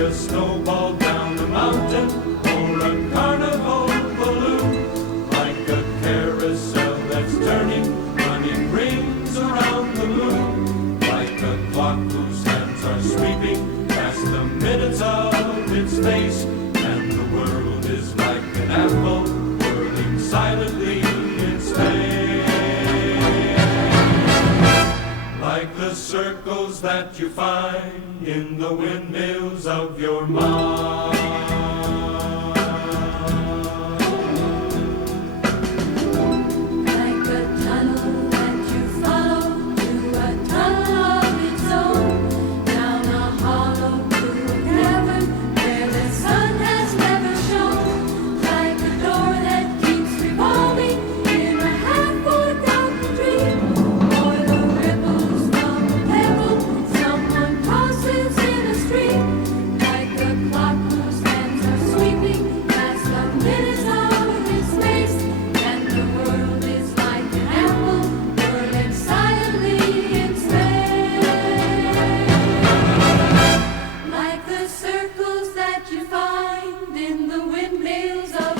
a snowball down the mountain or a carnival balloon, like a carousel that's turning, running rings around the moon, like a clock whose hands are sweeping past the minutes of its face, and the world is like an apple whirling silently in space, like the circles that you find in the windmills of your mind. Like a tunnel that you follow to a tunnel of its own, down a hollow to a cavern where the sun has never shone. Like a door that keeps revolving in a half-forgotten dream, or the ripples from a pebble someone tosses in a stream. Like a clock whose hands are sweeping past the minutes of its space, and the world is like an apple whirling silently in space, like the circles that you find in the windmills of